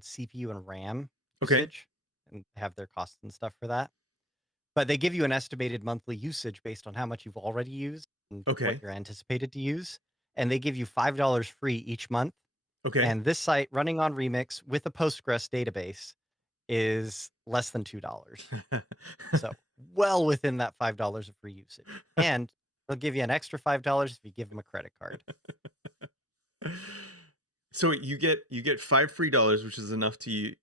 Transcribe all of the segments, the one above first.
on CPU and RAM Okay. usage and have their costs and stuff for that. But they give you an estimated monthly usage based on how much you've already used and what Okay. you're anticipated to use. And they give you $5 free each month. Okay. And this site running on Remix with a Postgres database is less than $2. So well within that $5 of free usage. And they'll give you an extra $5 if you give them a credit card. So you get $5 free, which is enough to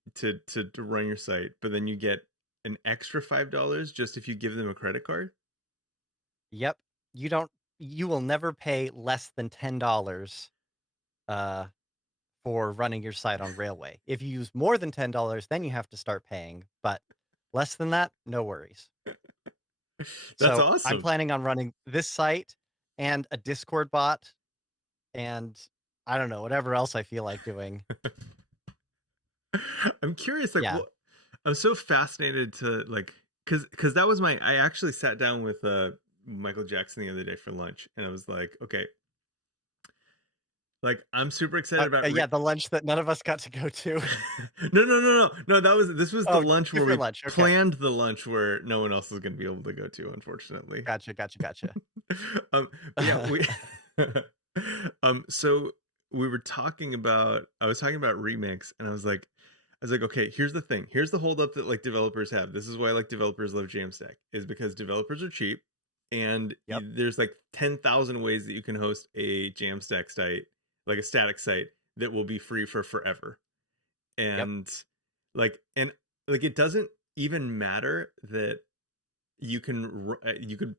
run your site, but then you get an extra $5 just if you give them a credit card. Yep. You will never pay less than $10 for running your site on Railway. If you use more than $10, then you have to start paying. But less than that, no worries. That's So I'm awesome. planning on running this site and a Discord bot and I don't know, whatever else I feel like doing. I'm curious, like, Yeah. what I'm so fascinated to like, because that was I actually sat down with Michael Jackson the other day for lunch, and I was like, okay, like I'm super excited about Yeah, the lunch that none of us got to go to. no. This was the Oh, lunch where different we lunch. Okay. planned the lunch where no one else was going to be able to go to, unfortunately. Gotcha. But yeah, we so we were talking about I was talking about Remix, and I was like, okay, here's the thing. Here's the holdup that like developers have. This is why like developers love Jamstack, is because developers are cheap, and Yep. there's like 10,000 ways that you can host a Jamstack site, like a static site that will be free for forever. Yep. And and it doesn't even matter that you could you could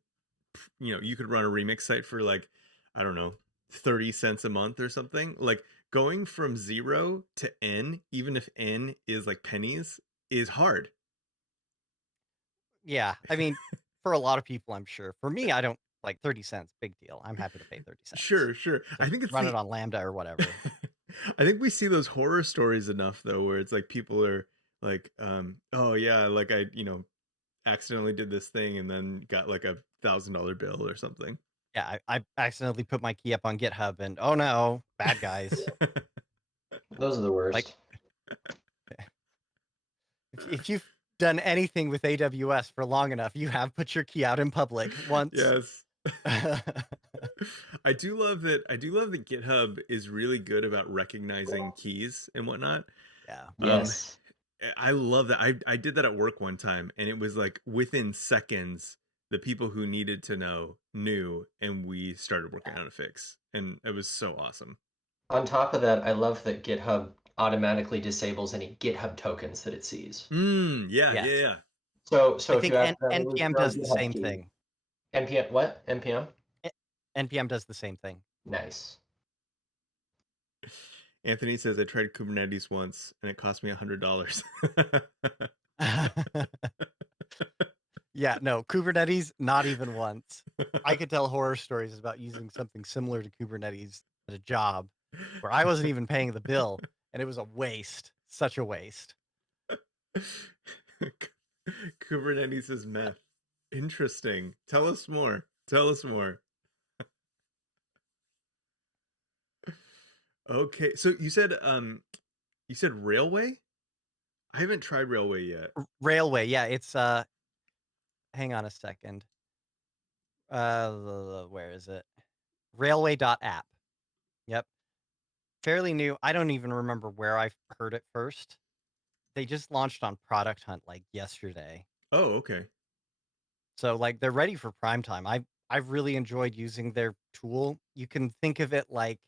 run a Remix site for like, I don't know, 30 cents a month or something. Like going from 0 to N, even if N is like pennies, is hard. Yeah. I mean, for a lot of people, I'm sure. For me, I don't like 30 cents, big deal. I'm happy to pay 30 cents Sure. to run it on Lambda or whatever. I think we see those horror stories enough though, where it's like people are like, oh yeah, like I, accidentally did this thing and then got like $1,000 bill or something. Yeah, I accidentally put my key up on GitHub and oh no, bad guys. Those are the Like worst. if you've done anything with AWS for long enough, you have put your key out in public once. Yes. I do love that. I do love that GitHub is really good about recognizing keys and whatnot. Yeah. Yes. I love that. I did that at work one time, and it was like within seconds, the people who needed to know knew, and we started working on a fix, and it was so awesome. On top of that, I love that GitHub automatically disables any GitHub tokens that it sees. Yeah, Yes. yeah. So I if you think accidentally lose NPM your own does the GitHub same key, thing. NPM what? NPM? NPM does the same thing. Nice. Anthony says I tried Kubernetes once and it cost me $100. Yeah, no, Kubernetes, not even once. I could tell horror stories about using something similar to Kubernetes at a job where I wasn't even paying the bill and it was a waste. Such a waste. Kubernetes is meth. Interesting. Tell us more. Tell us more. Okay. So you said Railway? I haven't tried Railway yet. Railway, yeah, it's hang on a second. Where is it? Railway.app. Yep. Fairly new. I don't even remember where I heard it first. They just launched on Product Hunt like yesterday. Oh, okay. So like they're ready for prime time. I've really enjoyed using their tool. You can think of it like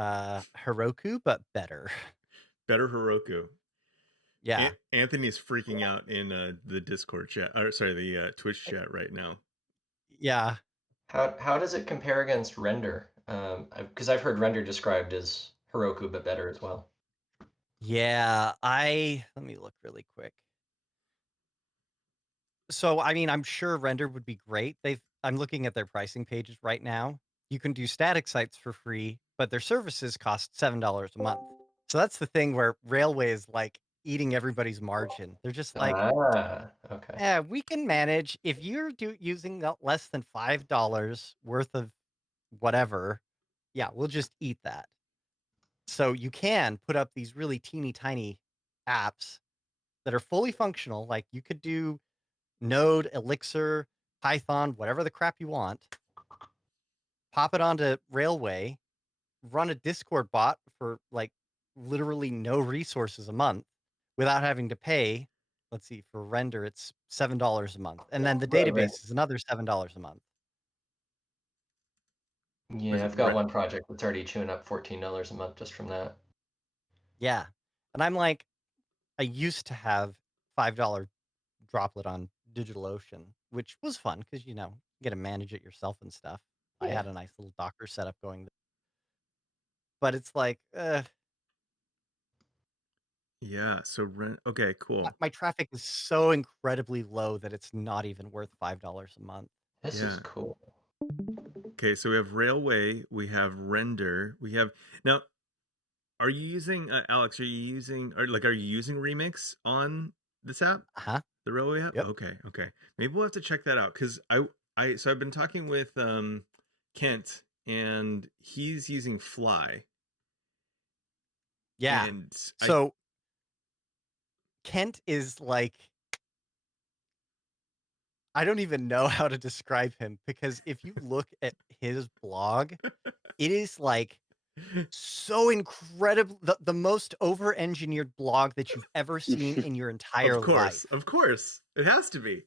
Heroku, but better. Better Heroku. Yeah. Anthony's freaking out in the Discord chat, or sorry, the Twitch chat right now. Yeah. How does it compare against Render? Because I've heard Render described as Heroku, but better as well. Yeah. Let me look really quick. So I mean, I'm sure Render would be great. I'm looking at their pricing pages right now. You can do static sites for free, but their services cost $7 a month. So that's the thing where Railway is like eating everybody's margin. They're just like, Okay. yeah, we can manage if you're using less than $5 worth of whatever. Yeah, we'll just eat that. So you can put up these really teeny tiny apps that are fully functional. Like you could do Node, Elixir, Python, whatever the crap you want, pop it onto Railway, run a Discord bot for like literally no resources a month without having to pay. Let's see, for render, it's $7 a month. And then the Right. database is another $7 a month. Yeah, I've got one project that's already chewing up $14 a month just from that. Yeah. And I'm like, I used to have $5 droplet on DigitalOcean, which was fun because, you get to manage it yourself and stuff. I Yeah. had a nice little Docker setup going. But it's like, Yeah. So okay, cool. my traffic is so incredibly low that it's not even worth $5 a month. This is cool. Okay, so we have Railway, we have Render, we have now. Are you using Alex? Are you using Remix on this app? The Railway app. Yep. Okay. Maybe we'll have to check that out because so I've been talking with Kent and he's using Fly. Yeah. And so Kent is like, I don't even know how to describe him because if you look at his blog, it is like so incredible. The most over-engineered blog that you've ever seen in your entire life. Of course. It has to be.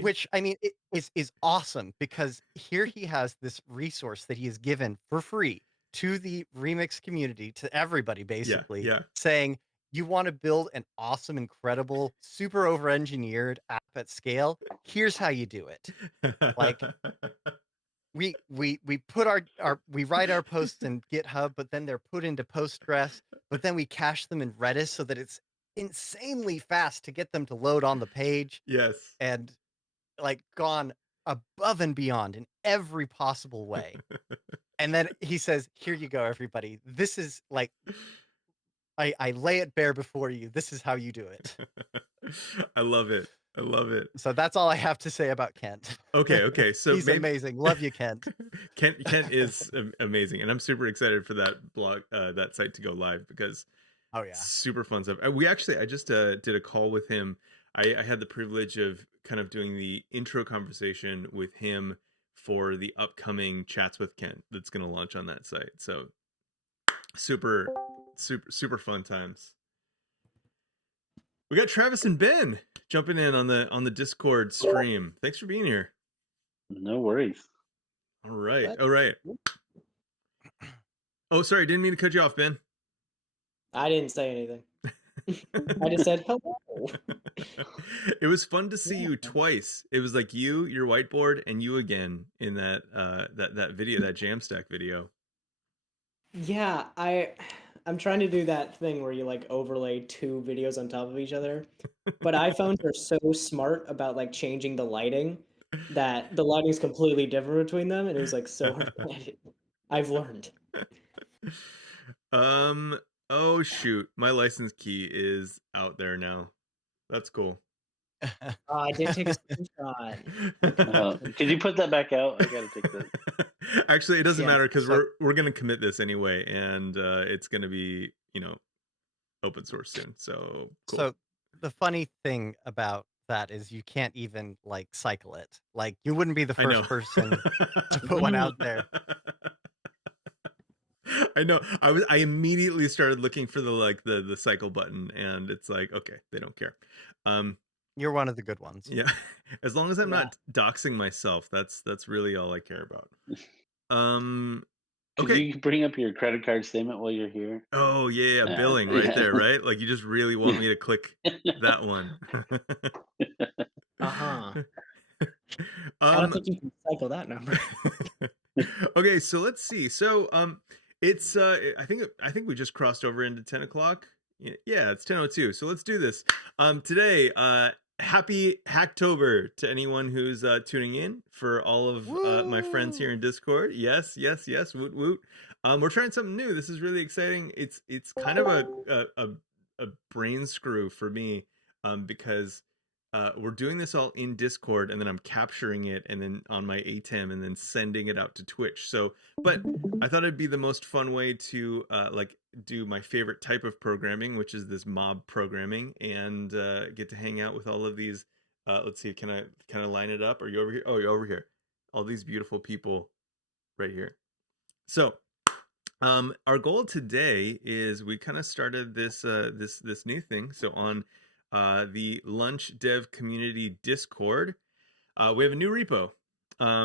Which, I mean, it is awesome because here he has this resource that he has given for free to the Remix community, to everybody, basically, saying, you want to build an awesome, incredible, super over-engineered app at scale? Here's how you do it. Like, we put we write our posts in GitHub, but then they're put into Postgres, but then we cache them in Redis so that it's insanely fast to get them to load on the page. Yes. And like gone above and beyond in every possible way. And then he says, here you go, everybody. This is like, I lay it bare before you. This is how you do it. I love it. So that's all I have to say about Kent. Okay. So he's amazing. Love you, Kent. Kent is amazing, and I'm super excited for that blog, that site to go live because super fun stuff. I just did a call with him. I had the privilege of kind of doing the intro conversation with him for the upcoming Chats with Kent that's going to launch on that site. So super fun times. We got Travis and Ben jumping in on the Discord stream. Thanks for being here. No worries. All right. Oh, sorry, didn't mean to cut you off, Ben. I didn't say anything. I just said hello. It was fun to see you twice. It was like you, your whiteboard, and you again in that that video, that Jamstack video. Yeah, I'm trying to do that thing where you like overlay two videos on top of each other. But iPhones are so smart about like changing the lighting that the lighting is completely different between them, and it was like so hard to edit. I've learned. Oh shoot, my license key is out there now. That's cool. I did take a screenshot. Could you put that back out? I gotta take that. Actually, it doesn't matter because we're gonna commit this anyway, and it's gonna be open source soon. So cool. So the funny thing about that is you can't even like cycle it. Like you wouldn't be the first person to put one out there. I know. I immediately started looking for the cycle button, and it's like, okay, they don't care. You're one of the good ones. Yeah, as long as I'm not doxing myself, that's really all I care about. Could you bring up your credit card statement while you're here? Oh yeah, billing right there, right? Like you just really want me to click that one. I don't think you can cycle that number. Okay, so let's see. So it's I think we just crossed over into 10 o'clock. Yeah, it's 10:02. So let's do this. Today, happy Hacktober to anyone who's tuning in. For all of my friends here in Discord. Yes. Woot woot. We're trying something new. This is really exciting. It's kind of a brain screw for me, because we're doing this all in Discord, and then I'm capturing it, and then on my ATEM, and then sending it out to Twitch. So, but I thought it'd be the most fun way to like do my favorite type of programming, which is this mob programming, and get to hang out with all of these. Let's see, can I line it up? Are you over here? Oh, you're over here. All these beautiful people right here. So, our goal today is we kind of started this this new thing. So on the Lunch Dev Community Discord, we have a new repo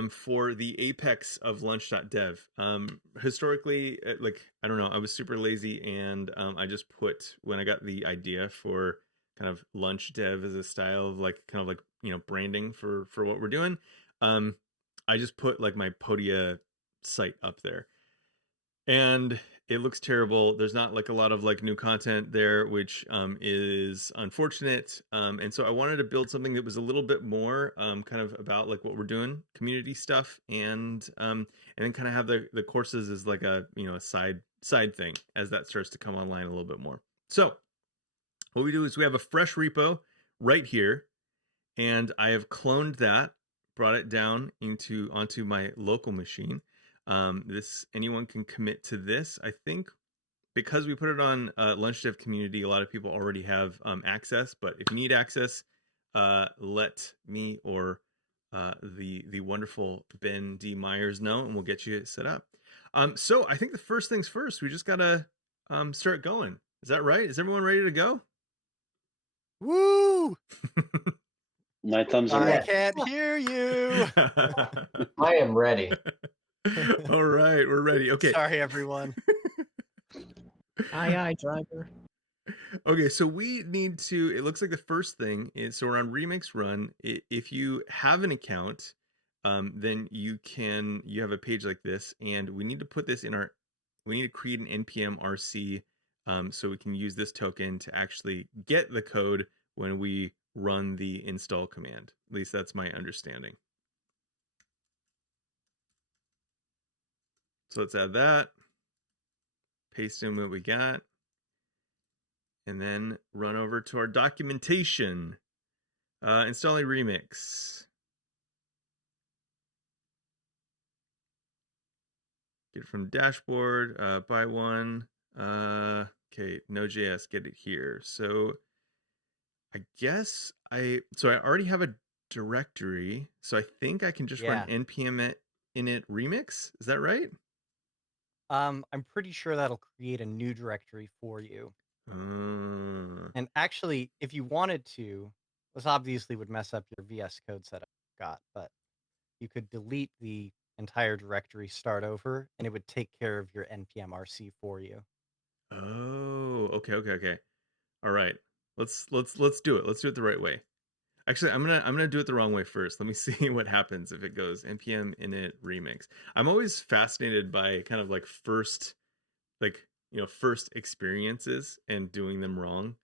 for the apex of lunch.dev. Historically, like, I don't know, I was super lazy, and I just put, when I got the idea for kind of lunch dev as a style of like kind of like, you know, branding for what we're doing, I just put like my Podia site up there, and it looks terrible. There's not like a lot of like new content there, which is unfortunate. And so I wanted to build something that was a little bit more kind of about like what we're doing, community stuff, and then kind of have the courses as like a, you know, a side thing as that starts to come online a little bit more. So what we do is we have a fresh repo right here, and I have cloned that, brought it down onto my local machine. This, anyone can commit to this. I think because we put it on Lunch Dev Community, a lot of people already have access. But if you need access, let me or the wonderful Ben D. Myers know, and we'll get you set up. So I think the first things first, we just gotta start going. Is that right? Is everyone ready to go? Woo! My thumbs are I up. can't hear you. I am ready. All right, we're ready. Okay. Sorry, everyone. Aye, driver. Okay, so we need to, it looks like the first thing is, so we're on Remix Run. If you have an account, then you have a page like this, and we need to put this in we need to create an npm RC, so we can use this token to actually get the code when we run the install command. At least that's my understanding. So let's add that, paste in what we got, and then run over to our documentation. Installing Remix. Get it from dashboard, buy one. Okay, Node.js, get it here. So I guess I already have a directory, so I think I can just run npm init remix. Is that right? I'm pretty sure that'll create a new directory for you. And actually, if you wanted to, this obviously would mess up your VS Code setup you've got, but you could delete the entire directory, start over, and it would take care of your npm RC for you. Oh, okay. All right. Let's do it. Let's do it the right way. Actually, I'm gonna do it the wrong way first. Let me see what happens if it goes npm init remix. I'm always fascinated by kind of like first experiences and doing them wrong.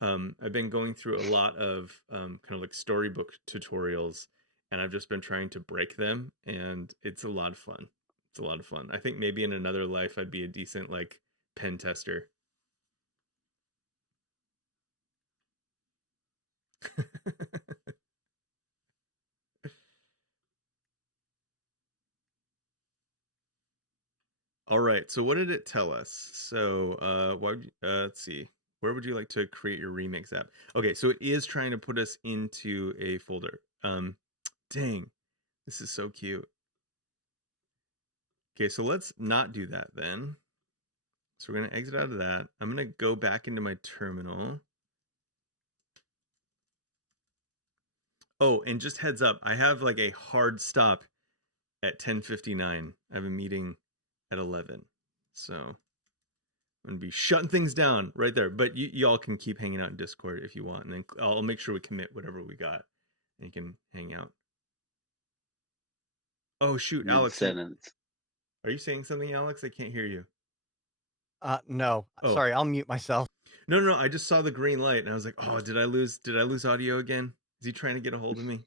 I've been going through a lot of kind of like storybook tutorials, and I've just been trying to break them, and it's a lot of fun. It's a lot of fun. I think maybe in another life I'd be a decent like pen tester. All right, so what did it tell us? So let's see. Where would you like to create your remix app? Okay, so it is trying to put us into a folder. Dang, this is so cute. Okay, so let's not do that then. So we're gonna exit out of that. I'm gonna go back into my terminal. Oh, and just heads up, I have like a hard stop at 10:59. I have a meeting at 11. So I'm gonna be shutting things down right there. But y'all can keep hanging out in Discord if you want, and then I'll make sure we commit whatever we got, and you can hang out. Oh shoot, Alex! Are you saying something, Alex? I can't hear you. No. Oh. Sorry, I'll mute myself. No. I just saw the green light, and I was like, oh, did I lose audio again? Is he trying to get a hold of me?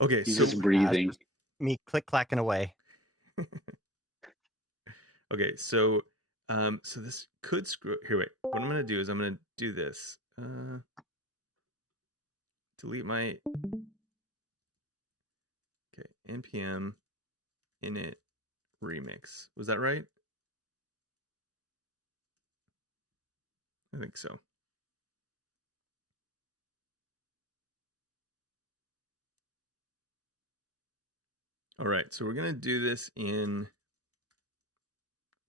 Okay, He's so just breathing. Me click-clacking away. Okay, so this could screw. Here, wait. What I'm gonna do is I'm gonna do this. delete my okay npm init remix. Was that right? I think so. All right, so we're gonna do this in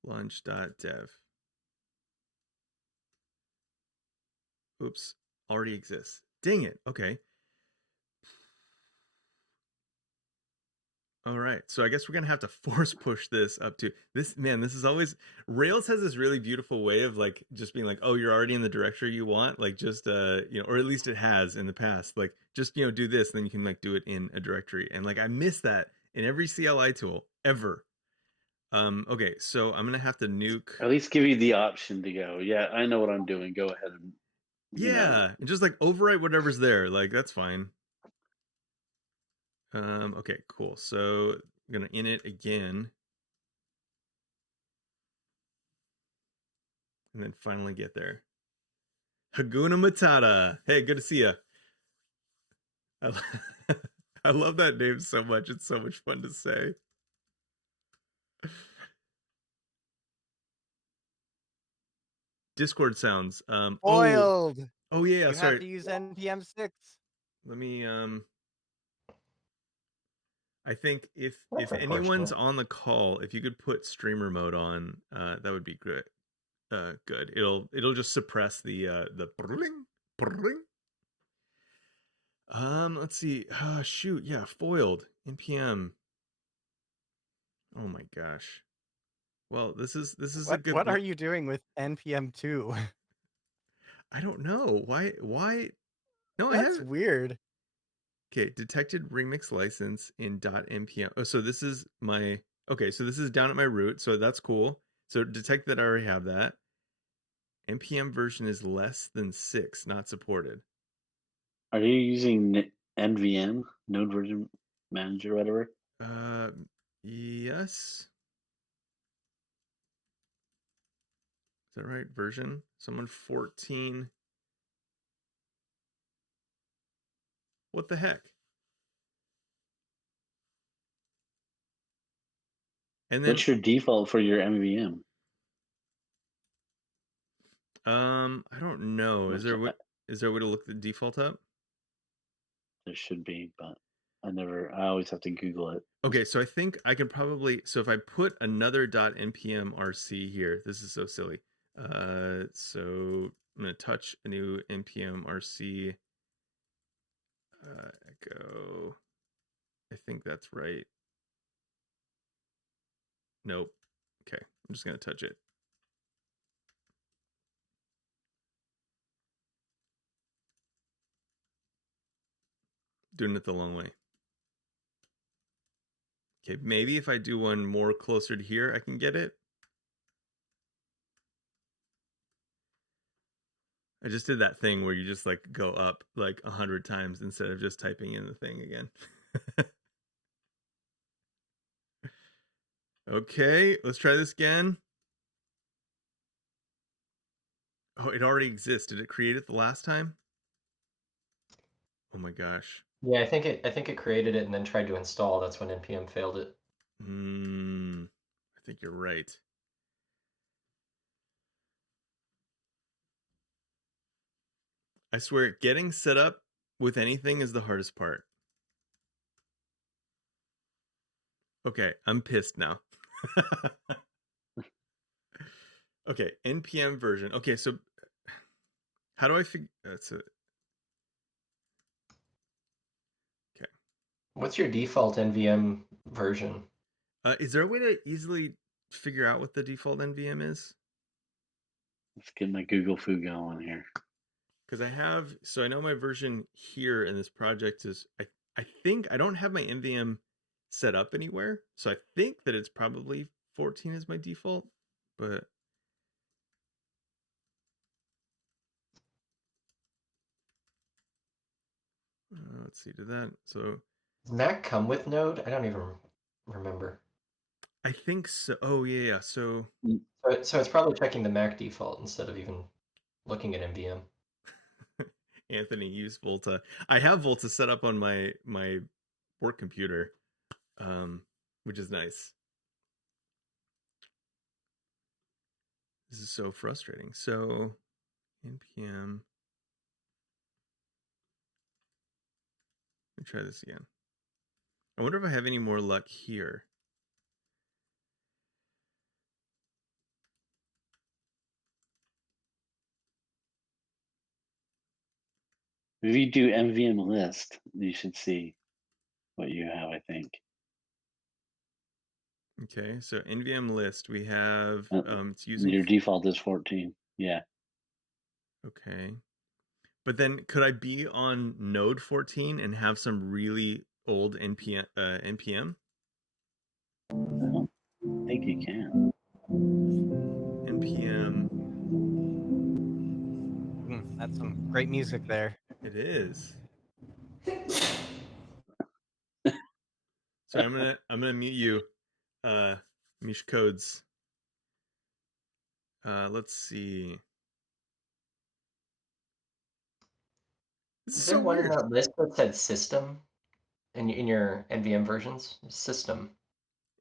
launch.dev. Oops, already exists. Dang it. Okay. All right, so I guess we're gonna have to force push this up to this. Man, this is always Rails has this really beautiful way of like just being like, oh, you're already in the directory you want, like just you know, or at least it has in the past, like just you know do this, then you can like do it in a directory, and like I miss that in every CLI tool ever. Okay, so I'm gonna have to nuke. At least give you the option to go. Yeah, I know what I'm doing. Go ahead and you know. Yeah, and just like overwrite whatever's there, like that's fine. Okay, cool. So I'm gonna init again. And then finally get there. Haguna Matata. Hey, good to see you. I love that name so much. It's so much fun to say. Discord sounds. Foiled. Oh yeah, You sorry. have to use npm 6. Let me I think if That's anyone's unfortunate. on the call, if you could put streamer mode on, that would be good. Good. It'll just suppress the brrling, brrling. Let's see. Shoot, yeah, foiled npm. Oh my gosh. Well, this is a good. What are you doing with npm 2? I don't know why. No, I That's have. weird. Okay, detected remix license in .npm. Oh, so this is my. Okay, so this is down at my root. So that's cool. So detect that I already have that. npm version is less than 6, not supported. Are you using NVM, Node Version Manager, or whatever? Yes. Is that right? Version? Someone 14. What the heck? And then What's your default for your MVM? I don't know. Is there a way to look the default up? There should be, but I always have to Google it. Okay, so I think I could probably, so if I put another .npm rc here, this is so silly. So I'm going to touch a new npm rc echo. I think that's right. Nope. Okay, I'm just going to touch it. Doing it the long way. Okay, maybe if I do one more closer to here, I can get it. I just did that thing where you just like go up like 100 times instead of just typing in the thing again. Okay, let's try this again. Oh, it already exists. Did it create it the last time? Oh my gosh. Yeah, I think it created it and then tried to install. That's when npm failed it. I think you're right. I swear, getting set up with anything is the hardest part. Okay, I'm pissed now. Okay, npm version. Okay, so how do I figure? That's it. Okay. What's your default NVM version? Is there a way to easily figure out what the default NVM is? Let's get my Google Foo going here. Because I have, so I know my version here in this project is, I think I don't have my NVM set up anywhere. So I think that it's probably 14 is my default, but let's see, did that, so. Does Mac come with Node? I don't even remember. I think so. Oh yeah. So So it's probably checking the Mac default instead of even looking at NVM. Anthony use Volta. I have Volta set up on my work computer, which is nice. This is so frustrating. So npm. Let me try this again. I wonder if I have any more luck here. If you do MVM list, you should see what you have, I think. Okay, so NVM list, we have it's Your using default is 14. Yeah. okay. But then could I be on node 14 and have some really old npm? I don't think you can. npm. That's some great music there. It is. So I'm gonna mute you, Mish Codes. Let's see. This is Is there so one in weird. that list that said system in your NVM versions? System.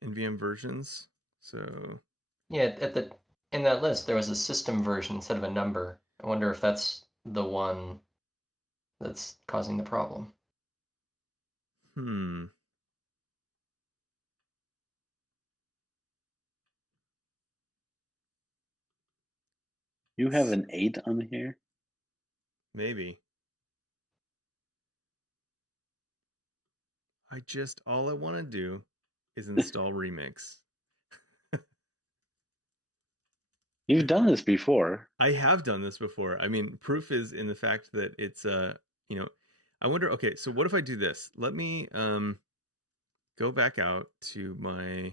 NVM versions. So Yeah, in that list there was a system version instead of a number. I wonder if that's the one that's causing the problem. You have an 8 on here? maybe. All I want to do is install Remix. You've done this before. I have done this before. I mean, proof is in the fact that it's you know, I wonder, okay, so what if I do this? Let me go back out to my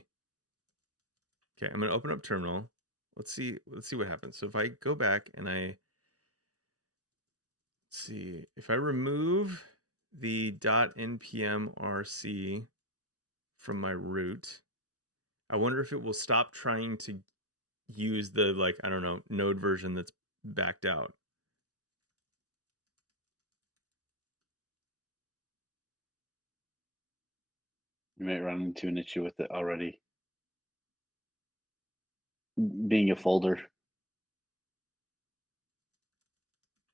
okay, I'm gonna open up terminal. Let's see what happens. So if I go back and let's see, if I remove the .npm rc from my root, I wonder if it will stop trying to use the, like, I don't know, node version that's backed out. You might run into an issue with it already. Being a folder.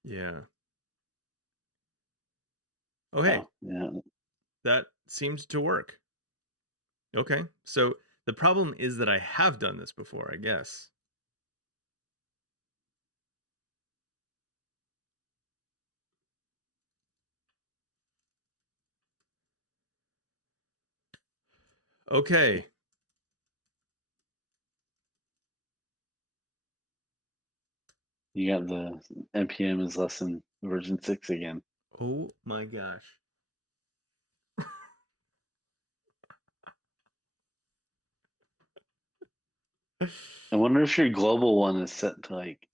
Yeah. Oh, hey. Oh, yeah. That seemed to work. Okay. So the problem is that I have done this before, I guess. Okay. You got the NPM is less than version 6 again. Oh my gosh. I wonder if your global one is set to like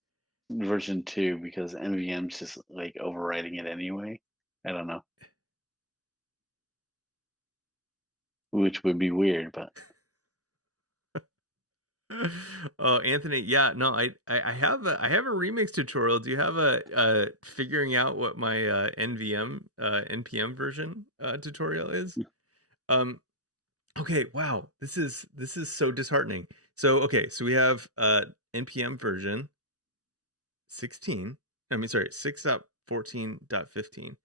version 2 because NVM's just like overriding it anyway. I don't know. Which would be weird, but Oh, Anthony, yeah, no, I have a remix tutorial. Do you have a figuring out what my npm version tutorial is? Okay, wow, this is so disheartening. So okay, so we have npm version 16. I mean, sorry, 6.14.15.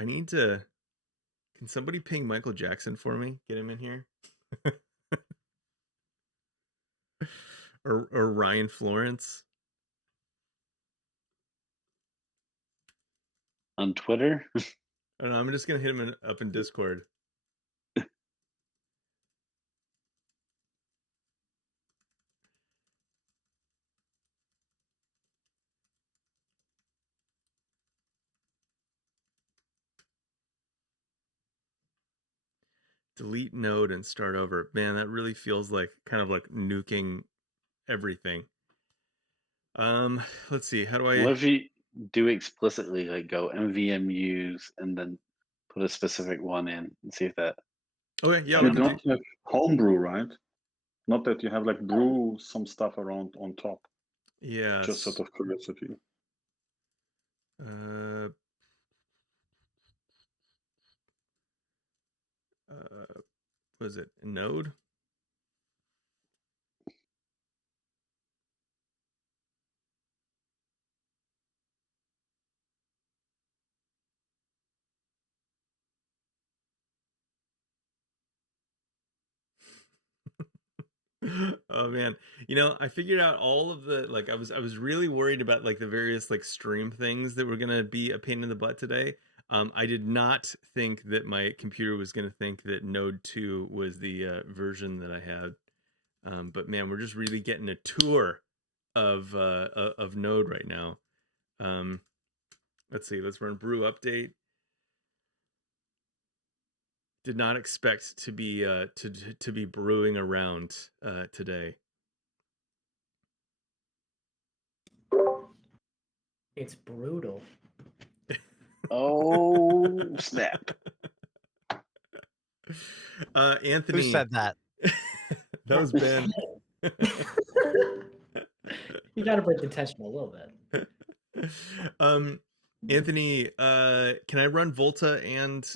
I need to. Can somebody ping Michael Jackson for me? Get him in here. or Ryan Florence on Twitter, I don't know, I'm just gonna hit him up in Discord. Delete node and start over. Man, that really feels like kind of like nuking everything. Let's see. How do I? what if you do explicitly like go MVM use and then put a specific one in and see if that. Okay, yeah, You we can don't have homebrew, right? Not that you have like brew some stuff around on top. Yeah. Just out of curiosity. Was it Node? Oh man, I figured out all of the like. I was really worried about like the various like stream things that were gonna be a pain in the butt today. I did not think that my computer was gonna think that Node 2 was the version that I had. But man, we're just really getting a tour of Node right now. Let's see. Let's run brew update. Did not expect to be to be brewing around today. It's brutal. Oh snap! Anthony, Who said that? that was Ben. You gotta break the tension a little bit. Anthony, can I run Volta and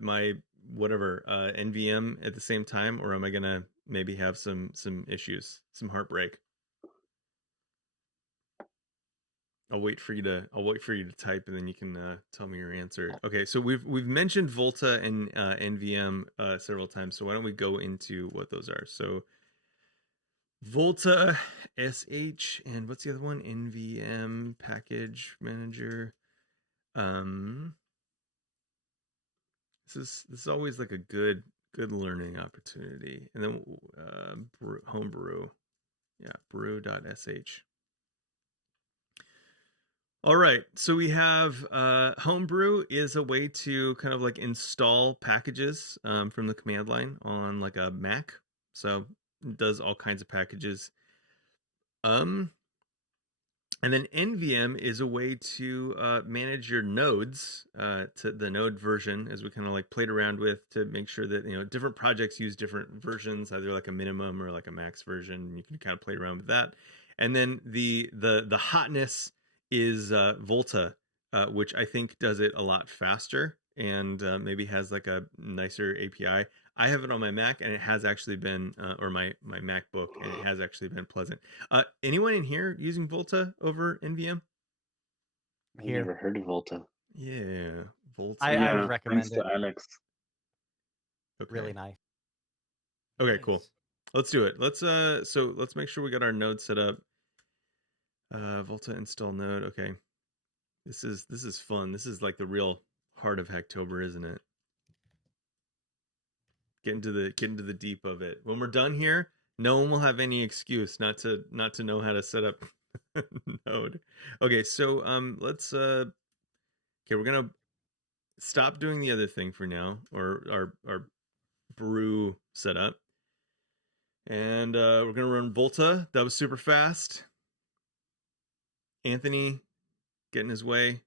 my whatever NVM at the same time, or am I gonna maybe have some issues, some heartbreak? I'll wait for you to type, and then you can tell me your answer. Okay, so we've mentioned Volta and NVM several times, so why don't we go into what those are? So Volta, SH, and what's the other one? NVM package manager. This is always like a good learning opportunity. And then homebrew, yeah, brew.sh. All right, so we have homebrew is a way to kind of like install packages from the command line on like a Mac. So it does all kinds of packages. And then NVM is a way to manage your nodes to the node version, as we kind of like played around with to make sure that different projects use different versions, either like a minimum or like a max version. You can kind of play around with that. And then the hotness is Volta, which I think does it a lot faster and maybe has like a nicer API. I have it on my Mac, and it has actually been, or my MacBook, and it has actually been pleasant. Anyone in here using Volta over NVM? I've Here. never heard of Volta. Yeah, Volta. I would recommend thanks to it. Alex. Okay. Really nice. Okay, cool. Let's do it. Let's make sure we got our node set up. Volta install node. Okay. This is fun. This is like the real heart of Hacktober, isn't it? Get into the deep of it. When we're done here, no one will have any excuse not to know how to set up Node. Okay, so let's okay, we're gonna stop doing the other thing for now, or our brew setup, and we're gonna run Volta. That was super fast. Anthony, get in his way.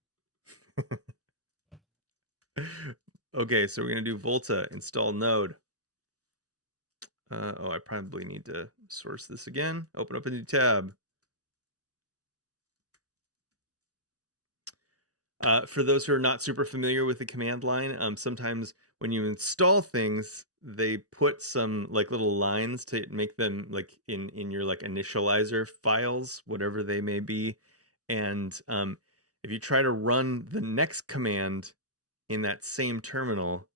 Okay, so we're gonna do Volta install node. I probably need to source this again. Open up a new tab. For those who are not super familiar with the command line, sometimes when you install things, they put some like little lines to make them like in your like initializer files, whatever they may be. And if you try to run the next command in that same terminal,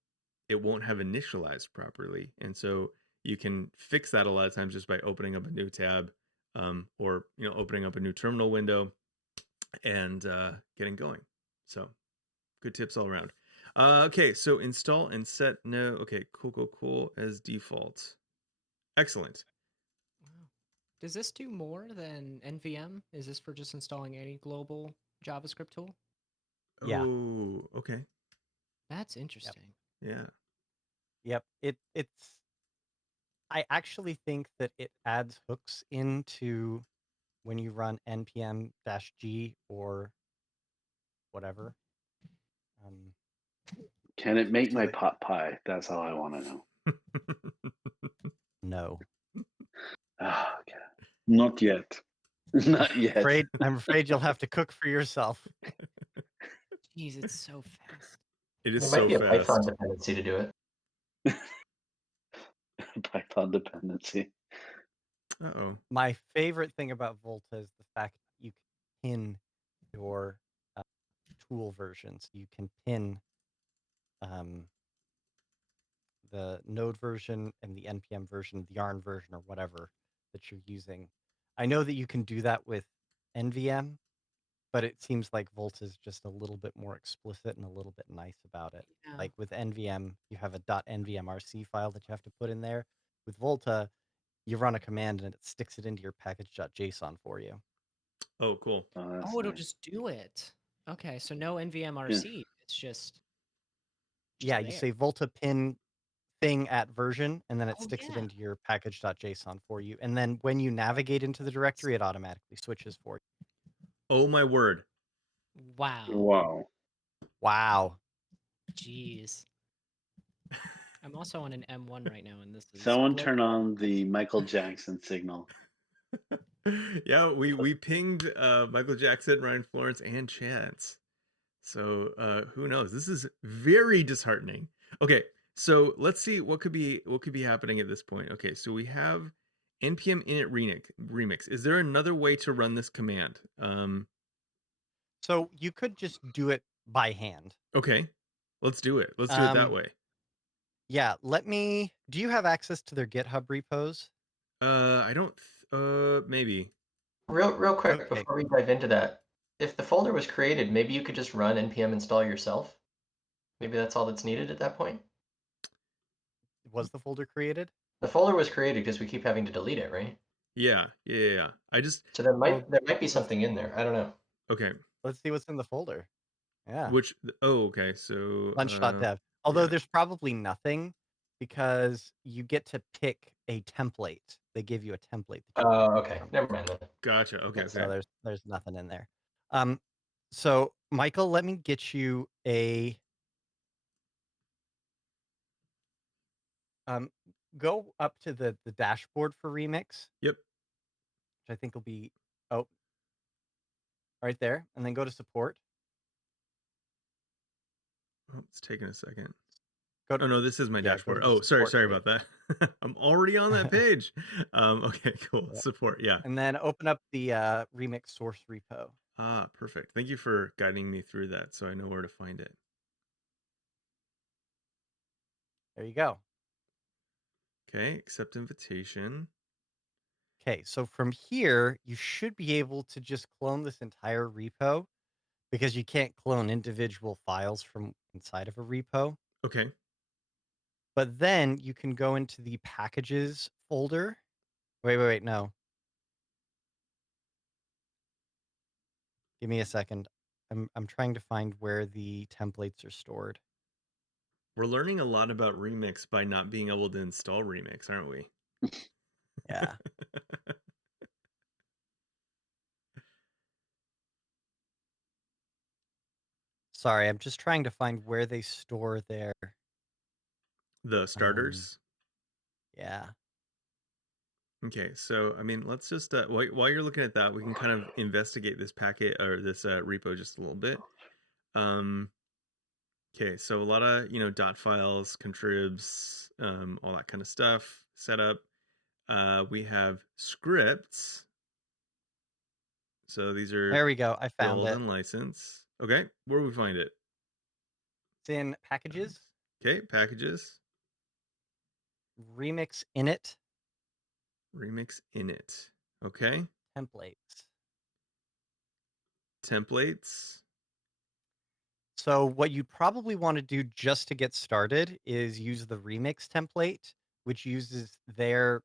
it won't have initialized properly. And so you can fix that a lot of times just by opening up a new tab, or opening up a new terminal window and getting going. So good tips all around. Okay, so install and set no. Okay, cool as default. Excellent. Wow. Does this do more than NVM? Is this for just installing any global JavaScript tool? Yeah. Oh, okay. That's interesting. Yeah. Yep. It's I actually think that it adds hooks into when you run npm-g or whatever. Can it make So, my like- pot pie? That's all I want to know. No. Oh, okay. Not yet. Not yet. I'm afraid you'll have to cook for yourself. Jeez, it's so fast. It is There might so be a Python fast. dependency to do it. Python dependency. Uh-oh. My favorite thing about Volta is the fact that you can pin your tool versions. You can pin the Node version and the NPM version, the Yarn version, or whatever that you're using. I know that you can do that with NVM, but it seems like Volta is just a little bit more explicit and a little bit nice about it. Yeah. Like with NVM, you have a .nvmrc file that you have to put in there. With Volta, you run a command and it sticks it into your package.json for you. Oh, cool. That's Oh, it'll nice. just do it. Okay, so no NVMRC. It's just Yeah, you there. say Volta pin thing at version, and then it Oh, sticks it yeah. into your package.json for you. And then when you navigate into the directory, it automatically switches for you. Oh my word. Wow. Wow. Wow. Jeez. I'm also on an M1 right now, and this is Someone blow- turn on the Michael Jackson signal. Yeah, we pinged Michael Jackson, Ryan Florence, and Chance. So who knows? This is very disheartening. Okay, so let's see what could be happening at this point. Okay, so we have npm init remix. Is there another way to run this command? So you could just do it by hand. Okay, let's do it. Let's do it that way. Yeah, do you have access to their GitHub repos? I don't. Maybe. Real quick Okay. before we dive into that, if the folder was created, maybe you could just run npm install yourself. Maybe that's all that's needed at that point. Was the folder created? The folder was created because we keep having to delete it, right? Yeah. I just. So there might Well, be something in there. I don't know. Okay. Let's see what's in the folder. Yeah. Which? Oh, okay. So. Lunch.dev. Although yeah. there's probably nothing because you get to pick a template. They give you a template. Oh, okay. Never mind then. Gotcha. Okay. So there's nothing in there. So Michael, let me get you a go up to the dashboard for Remix. Yep. Which I think will be right there, and then go to support. Oh, it's taking a second. Go to, Oh no, this is my yeah, dashboard. go to the Oh, sorry support about that. I'm already on that page. Okay, cool. Yeah. Support, yeah. And then open up the Remix source repo. Ah, perfect. Thank you for guiding me through that, so I know where to find it. There you go. Okay, accept invitation. Okay, so from here, you should be able to just clone this entire repo because you can't clone individual files from inside of a repo. Okay. But then you can go into the packages folder. Wait, no. Give me a second. I'm trying to find where the templates are stored. We're learning a lot about Remix by not being able to install Remix, aren't we? Yeah. Sorry, I'm just trying to find where they store their The starters. Yeah. Okay, so I mean, let's just while you're looking at that, we can kind of investigate this packet or this repo just a little bit. Okay, so a lot of dot files, contribs, all that kind of stuff. Setup. We have scripts. So these are There we go. I found build it. and license. Okay, where do we find it? It's in packages. Okay, packages. Remix init. Remix init. Okay. Templates. Templates. So what you probably want to do just to get started is use the Remix template, which uses their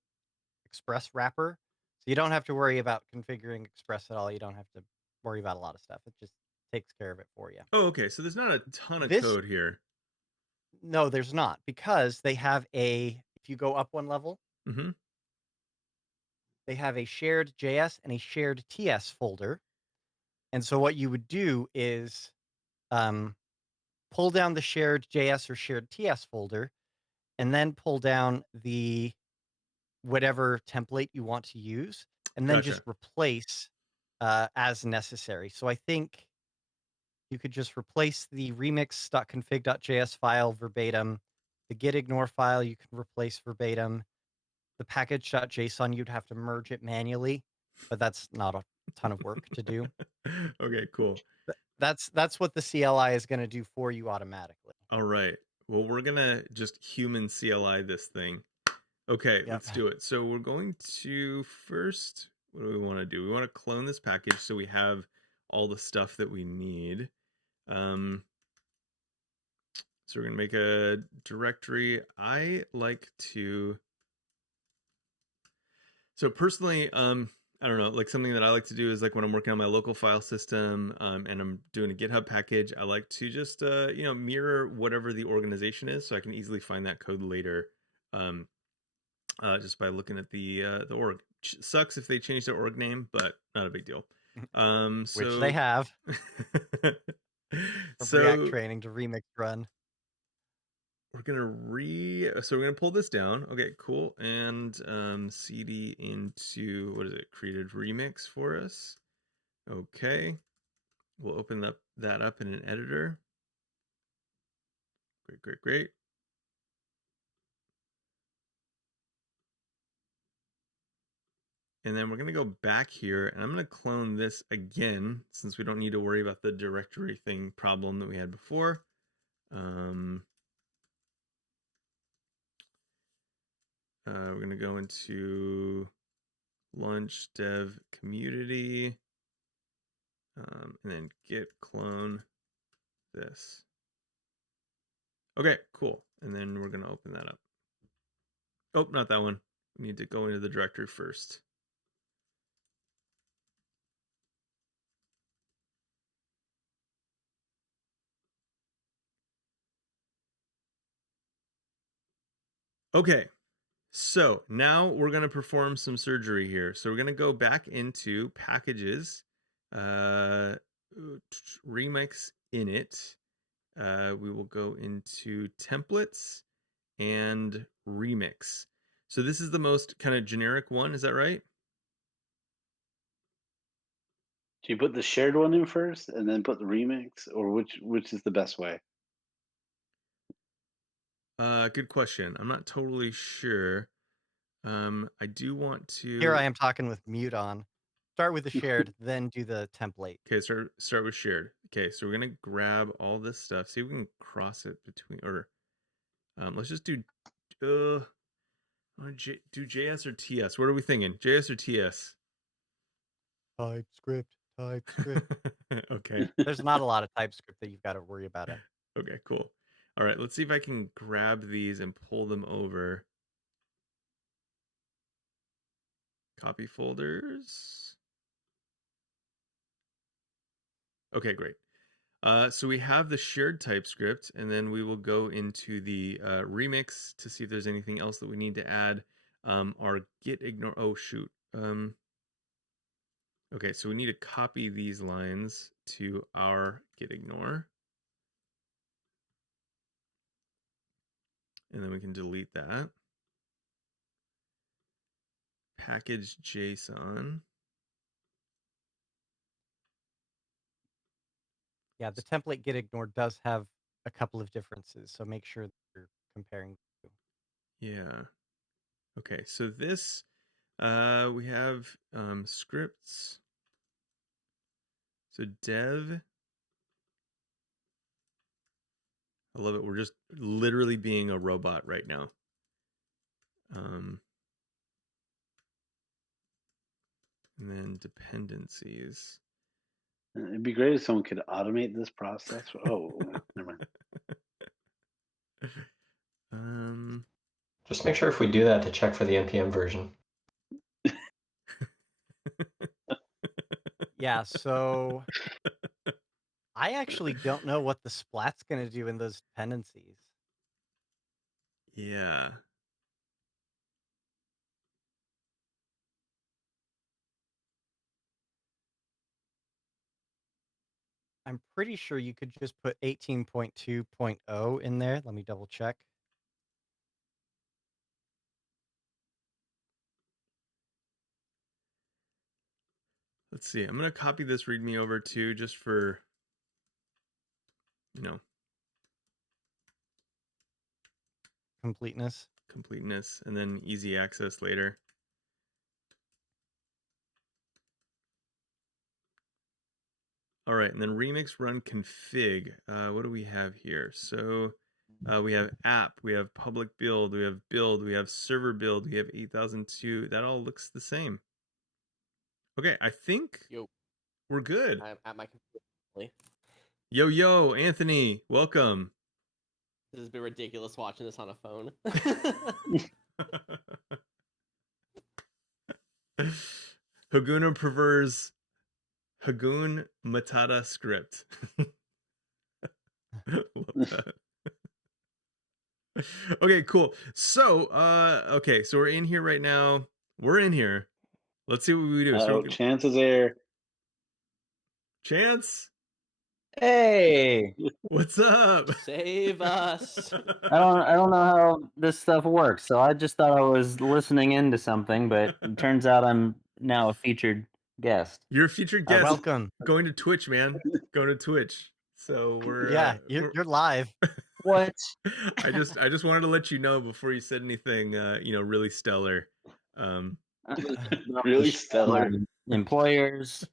Express wrapper. So you don't have to worry about configuring Express at all. You don't have to worry about a lot of stuff. It just takes care of it for you. Oh, okay. So there's not a ton of code here. No, there's not, because they have if you go up one level, they have a shared JS and a shared TS folder. And so what you would do is pull down the shared JS or shared TS folder, and then pull down the whatever template you want to use, and then Gotcha. just replace as necessary. So I think you could just replace the remix.config.js file verbatim. The gitignore file you can replace verbatim. The package.json, you'd have to merge it manually, but that's not a ton of work to do. Okay, cool. That's what the CLI is going to do for you automatically. All right. Well, we're gonna just human CLI this thing. Okay, Yep. let's do it. So we're going to first, what do we want to do? We want to clone this package so we have all the stuff that we need. So we're gonna make a directory. I like to. So personally, I don't know, like something that I like to do is like when I'm working on my local file system, and I'm doing a GitHub package, I like to just mirror whatever the organization is, so I can easily find that code later, just by looking at the org. Sucks if they change their org name, but not a big deal. Which they have from React so training to remix run. we're gonna pull this down. Okay, cool. And cd into, what is it, created remix for us. Okay, we'll open that up in an editor. Great. And then we're gonna go back here, and I'm gonna clone this again since we don't need to worry about the directory thing problem that we had before. We're gonna go into launch dev community, and then git clone this. Okay, cool. And then we're gonna open that up. Oh, not that one. We need to go into the directory first. Okay, so now we're going to perform some surgery here. So we're going to go back into packages, remix init. We will go into templates and remix. So this is the most kind of generic one. Is that right? Do you put the shared one in first and then put the remix, or which is the best way? Good question. I'm not totally sure. I do want to. Here I am talking with mute on. Start with the shared, then do the template. Okay, start with shared. Okay, so we're gonna grab all this stuff. See if we can cross it between, or let's just do do JS or TS. What are we thinking? JS or TS? TypeScript. Okay. There's not a lot of TypeScript that you've got to worry about it. Okay, cool. All right, let's see if I can grab these and pull them over. Copy folders. Okay, great. So we have the shared TypeScript, and then we will go into the remix to see if there's anything else that we need to add. Our gitignore. Oh shoot. Okay, so we need to copy these lines to our gitignore, and then we can delete that. Package JSON. Yeah, the template gitignore does have a couple of differences, so make sure that you're comparing. Yeah. Okay, so this we have scripts. So dev. I love it. We're just literally being a robot right now. And then dependencies. It'd be great if someone could automate this process. Oh, never mind. Just make sure if we do that to check for the NPM version. Yeah, so I actually don't know what the splat's going to do in those dependencies. Yeah. I'm pretty sure you could just put 18.2.0 in there. Let me double check. Let's see. I'm gonna copy this README over too, just for Completeness. completeness, and then easy access later. All right, and then remix run config. What do we have here? So we have app, we have public build, we have server build, we have 8002. That all looks the same. Okay, I think we're good. I'm at my computer. Yo, Anthony, welcome. This has been ridiculous watching this on a phone. Haguna prefers Hagoon Matata script. Love that. Okay, cool. So, okay, so we're in here right now. We're in here. Let's see what we do. So Chance is there. Chance, Hey, what's up? Save us. I don't know how this stuff works, so I just thought I was listening into something, but it turns out I'm now a featured guest. You're a featured guest. Welcome. Going to Twitch, man. Going to Twitch. So we're you're live. What? I just wanted to let you know before you said anything really stellar. Really stellar. Employers.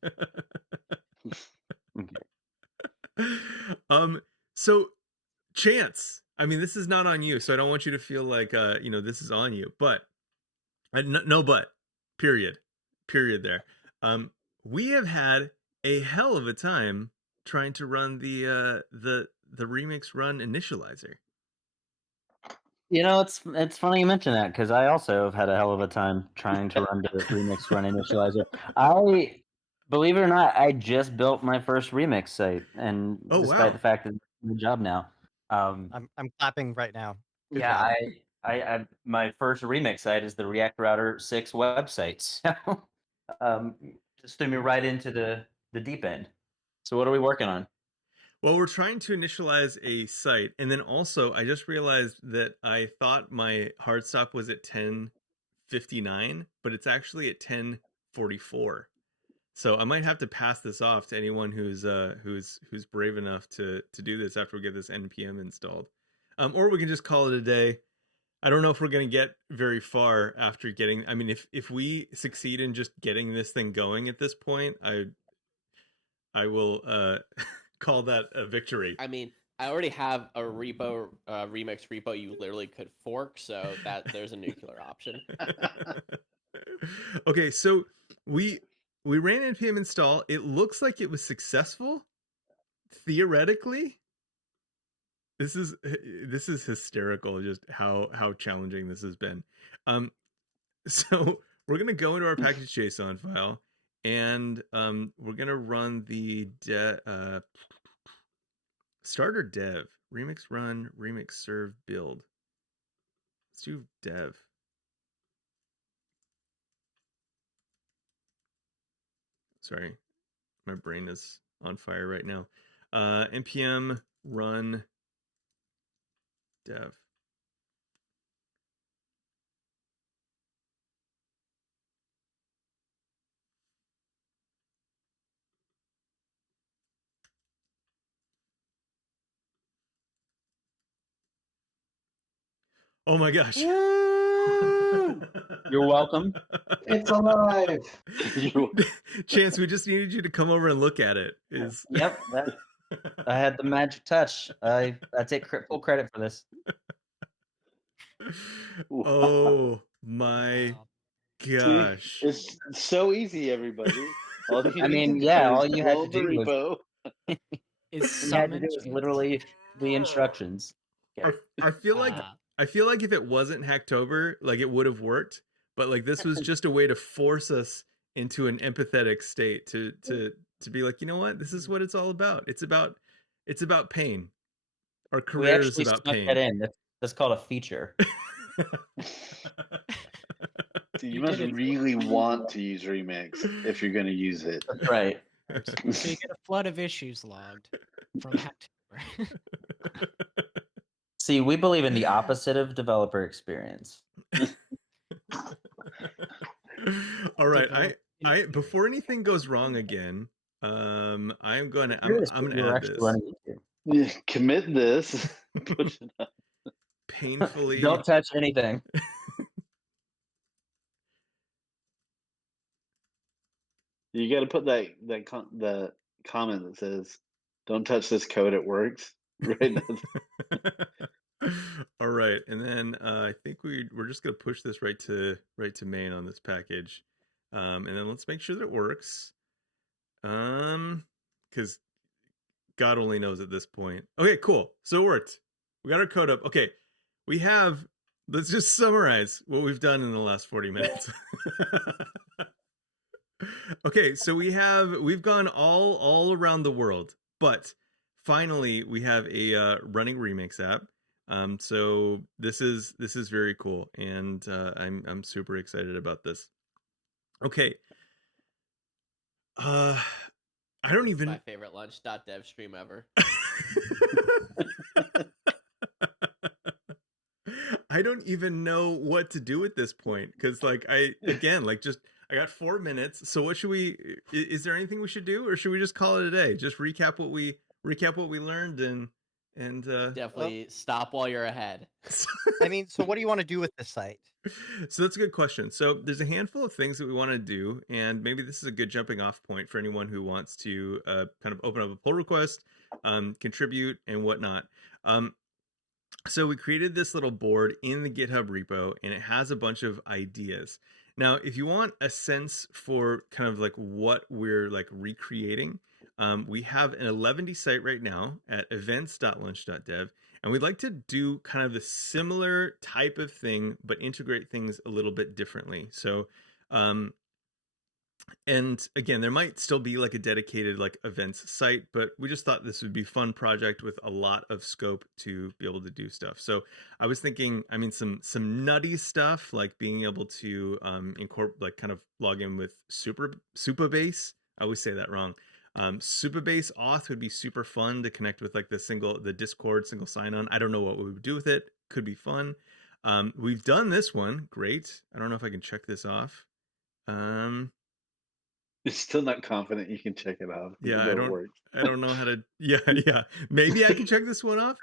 So Chance, I mean, this is not on you, so I don't want you to feel like this is on you, but no but period there. We have had a hell of a time trying to run the remix run initializer. You know, it's funny you mention that, because I also have had a hell of a time trying to run the remix run initializer. Believe it or not, I just built my first remix site, and despite the fact that I'm in the job now, I'm clapping right now. Good yeah, job. I my first remix site is the React Router 6 website. So, just threw me right into the deep end. So what are we working on? Well, we're trying to initialize a site, and then also I just realized that I thought my hard stop was at 10:59, but it's actually at 10:44. So I might have to pass this off to anyone who's brave enough to do this after we get this npm installed, or we can just call it a day. I don't know if we're going to get very far after getting. I mean, if we succeed in just getting this thing going at this point, I will call that a victory. I mean, I already have a repo, remix repo you literally could fork, so that there's a nuclear option. Okay, so we ran npm install. It looks like it was successful. Theoretically, this is hysterical, just how challenging this has been. So we're gonna go into our package.json file, and we're gonna run the starter dev remix run remix serve build. Let's do dev. Sorry, my brain is on fire right now. npm run dev. Oh my gosh. You're welcome. It's alive. Chance, we just needed you to come over and look at it. Yep, I had the magic touch. I take full credit for this. Oh my gosh. It's so easy, everybody. All you I mean, need to yeah, do all is you had to load the do was repo. Is you had to do summon was literally the instructions. I feel like if it wasn't Hacktober, like it would have worked, but like this was just a way to force us into an empathetic state to be like, you know what, this is what it's all about. It's about pain. Our career is about pain. That in. That's called a feature. So you must really want to use Remix if you're going to use it. That's right. So you get a flood of issues logged from Hacktober. See, we believe in the opposite of developer experience. All right, before anything goes wrong again, I'm I'm gonna curious what I'm you gonna were add actually this running into. Yeah, commit this. Push it up. painfully. Don't touch anything. You got to put the comment that says, "Don't touch this code. It works." Right now. All right, and then I think we're just gonna push this right to main on this package, and then let's make sure that it works, because God only knows at this point. Okay, cool. So it worked. We got our code up. Okay, we have. Let's just summarize what we've done in the last 40 minutes. Okay, so we've gone all around the world, but finally we have a running Remix app. So this is very cool, and I'm super excited about this. Okay. I don't It's even. my favorite lunch.dev stream ever. I don't even know what to do at this point because, like, I got 4 minutes. So what should we? Is there anything we should do, or should we just call it a day? Just recap what we learned and Definitely stop while you're ahead. I mean, so what do you want to do with this site? So that's a good question. So there's a handful of things that we want to do, and maybe this is a good jumping off point for anyone who wants to kind of open up a pull request, contribute, and whatnot. So we created this little board in the GitHub repo, and it has a bunch of ideas. Now, if you want a sense for kind of like what we're like recreating, we have an 11D site right now at events.lunch.dev, and we'd like to do kind of the similar type of thing, but integrate things a little bit differently. So, and again, there might still be like a dedicated like events site, but we just thought this would be a fun project with a lot of scope to be able to do stuff. So I was thinking, I mean, some nutty stuff like being able to incorporate, like kind of log in with Supabase. I always say that wrong. Supabase auth would be super fun to connect with like the Discord single sign-on. I don't know what we would do with it. Could be fun. We've done this one. Great. I don't know if I can check this off. You're still not confident you can check it off. Yeah, I don't know how to. Yeah. Maybe I can check this one off.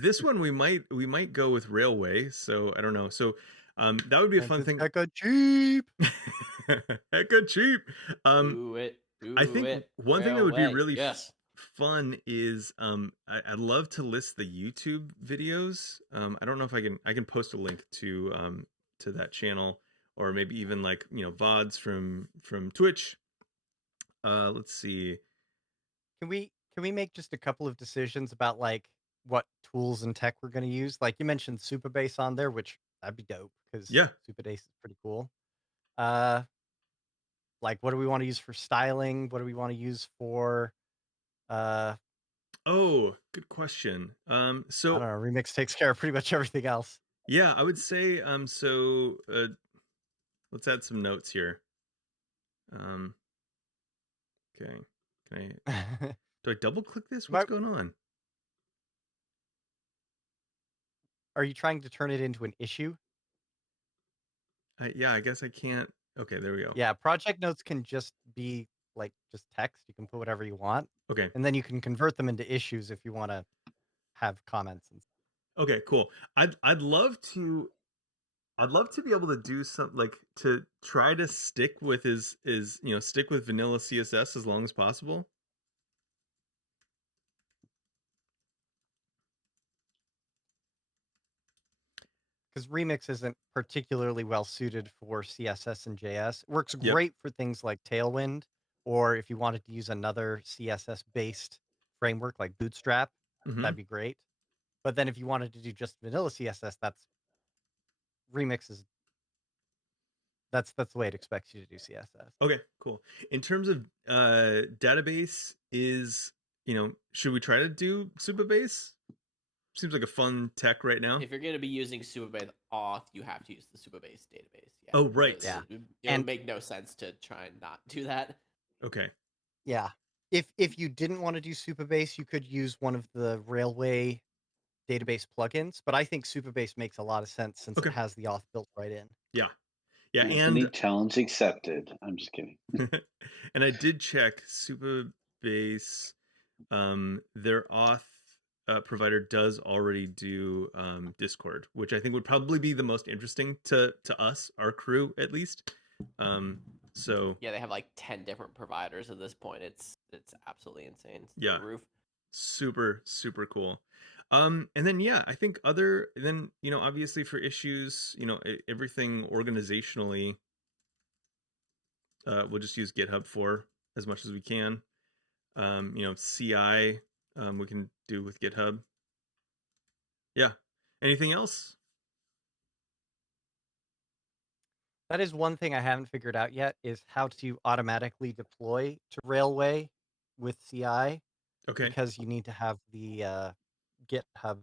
This one we might go with Railway. So I don't know. So that would be a fun thing. Hecka cheap. Hecka cheap. Do it. I think one thing that would be Railway, really yes. fun is I'd love to list the YouTube videos. I don't know if I can post a link to that channel, or maybe even like VODs from Twitch. Let's see. Can we make just a couple of decisions about like what tools and tech we're going to use? Like you mentioned Supabase on there, which that'd be dope because Yeah. Supabase is pretty cool. Like what do we want to use for styling? What do we want to use for Oh, good question. I don't So know, Remix takes care of pretty much everything else. yeah, I would say so let's add some notes here. Okay. Can I do I double click this? What's going on? Are you trying to turn it into an issue? Yeah, I guess I can't. Okay, there we go. Yeah, project notes can just be like just text. You can put whatever you want, Okay. and then you can convert them into issues if you want to have comments and stuff. Okay, cool. I'd love to be able to do something like to try to stick with stick with vanilla CSS as long as possible. Because Remix isn't particularly well suited for CSS and JS. It works Yep. great for things like Tailwind, or if you wanted to use another CSS-based framework like Bootstrap, Mhm. that'd be great. But then if you wanted to do just vanilla CSS, Remix is that's the way it expects you to do CSS. Okay, cool. In terms of database, should we try to do Supabase? Seems like a fun tech right now. If you're going to be using Supabase auth, you have to use the Supabase database. Yeah. Oh, right. Yeah. It And- would make no sense to try and not do that. Okay. Yeah. If you didn't want to do Supabase, you could use one of the Railway database plugins, but I think Supabase makes a lot of sense since Okay. it has the auth built right in. Yeah, Yeah, Any and challenge accepted. I'm just kidding. and I did check Supabase. Their auth provider does already do Discord, which I think would probably be the most interesting to us, our crew at least. So Yeah, they have like 10 different providers at this point. It's absolutely insane. It's through yeah, the roof. super cool. And then yeah, I think then obviously for issues, everything organizationally, we'll just use GitHub for as much as we can. CI, we can do with GitHub. Yeah. Anything else? That is one thing I haven't figured out yet, is how to automatically deploy to Railway with CI, Okay. because you need to have the GitHub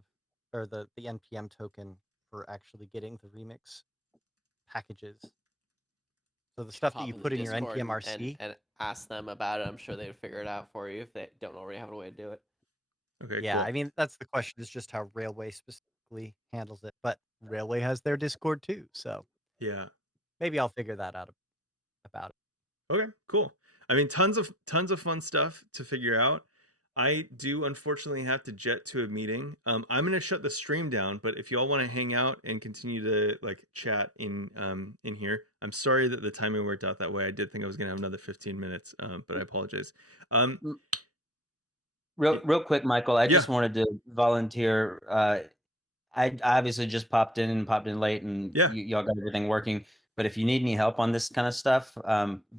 or the NPM token for actually getting the remix packages. So the stuff that Pop you in the put in your Discord NPM RC. and ask them about it. I'm sure they'd figure it out for you if they don't already have a way to do it. Okay, Yeah, cool. I mean, that's the question, is just how Railway specifically handles it. But Railway has their Discord too, so Yeah. maybe I'll figure that out about it. Okay, cool. I mean, tons of fun stuff to figure out. I do unfortunately have to jet to a meeting. I'm gonna shut the stream down, but if y'all want to hang out and continue to like chat in here, I'm sorry that the timing worked out that way. I did think I was gonna have another 15 minutes, but I apologize. Real quick, Michael, I Yeah. just wanted to volunteer. I obviously just popped in late, and Yeah. y'all got everything working. But if you need any help on this kind of stuff,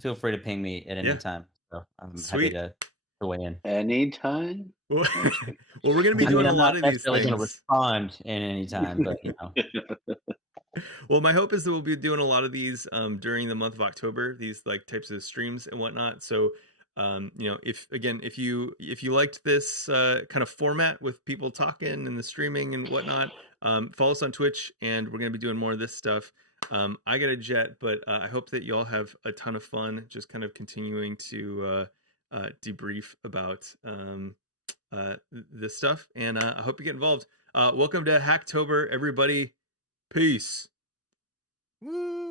feel free to ping me at any Yeah. time. So I'm Sweet. happy to weigh in. Anytime. Well, I'm just kidding. we're gonna be I doing mean, a I'm lot not of these necessarily going to things. respond in any time, but Well, my hope is that we'll be doing a lot of these during the month of October, these like types of streams and whatnot. So if you liked this kind of format with people talking and the streaming and whatnot, follow us on Twitch, and we're gonna be doing more of this stuff. I got a jet, but I hope that y'all have a ton of fun just kind of continuing to debrief about this stuff, and I hope you get involved. Welcome to Hacktober, everybody. Peace. Woo!